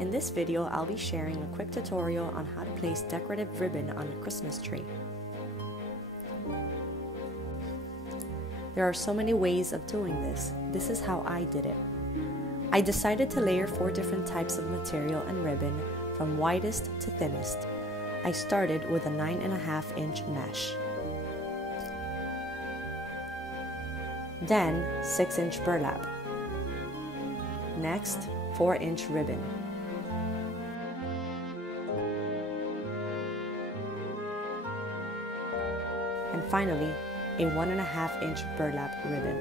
In this video, I'll be sharing a quick tutorial on how to place decorative ribbon on a Christmas tree. There are so many ways of doing this. This is how I did it. I decided to layer 4 different types of material and ribbon from widest to thinnest. I started with a 9.5-inch mesh. Then 6-inch burlap. Next, 4-inch ribbon. And finally, a 1.5-inch burlap ribbon.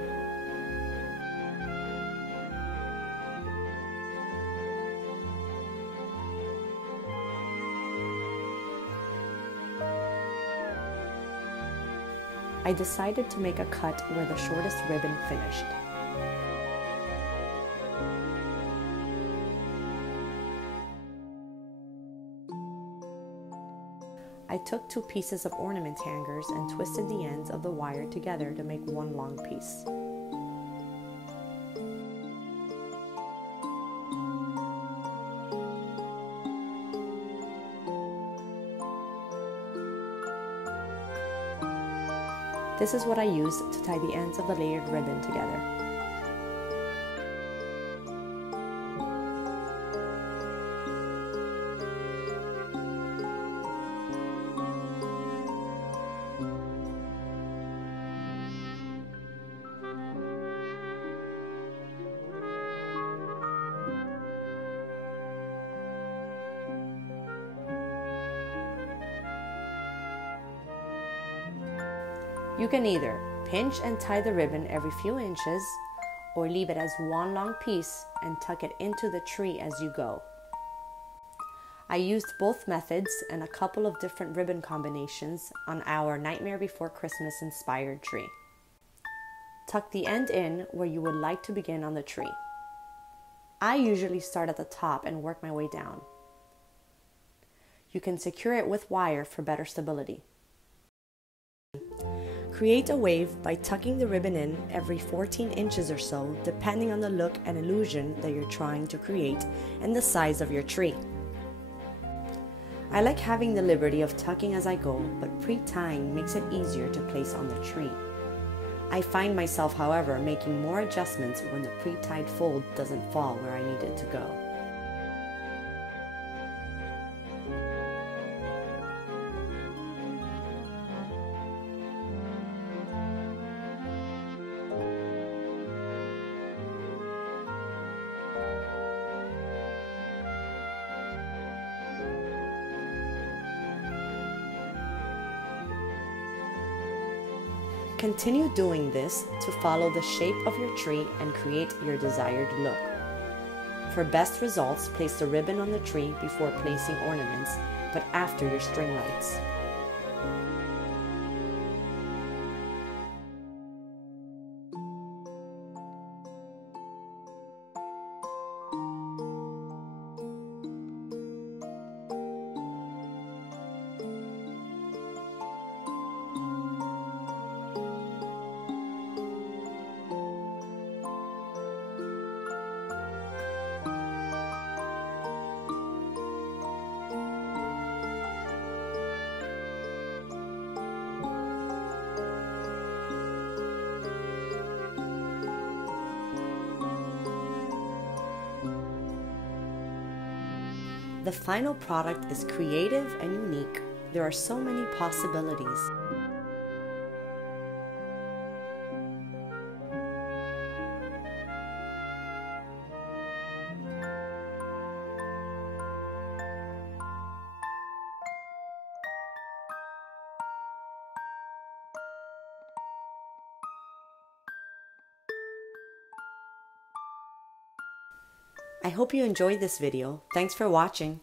I decided to make a cut where the shortest ribbon finished. I took 2 pieces of ornament hangers and twisted the ends of the wire together to make one long piece. This is what I used to tie the ends of the layered ribbon together. You can either pinch and tie the ribbon every few inches, or leave it as one long piece and tuck it into the tree as you go. I used both methods and a couple of different ribbon combinations on our Nightmare Before Christmas inspired tree. Tuck the end in where you would like to begin on the tree. I usually start at the top and work my way down. You can secure it with wire for better stability. Create a wave by tucking the ribbon in every 14 inches or so, depending on the look and illusion that you're trying to create and the size of your tree. I like having the liberty of tucking as I go, but pre-tying makes it easier to place on the tree. I find myself, however, making more adjustments when the pre-tied fold doesn't fall where I need it to go. Continue doing this to follow the shape of your tree and create your desired look. For best results, place the ribbon on the tree before placing ornaments, but after your string lights. The final product is creative and unique. There are so many possibilities. I hope you enjoyed this video. Thanks for watching.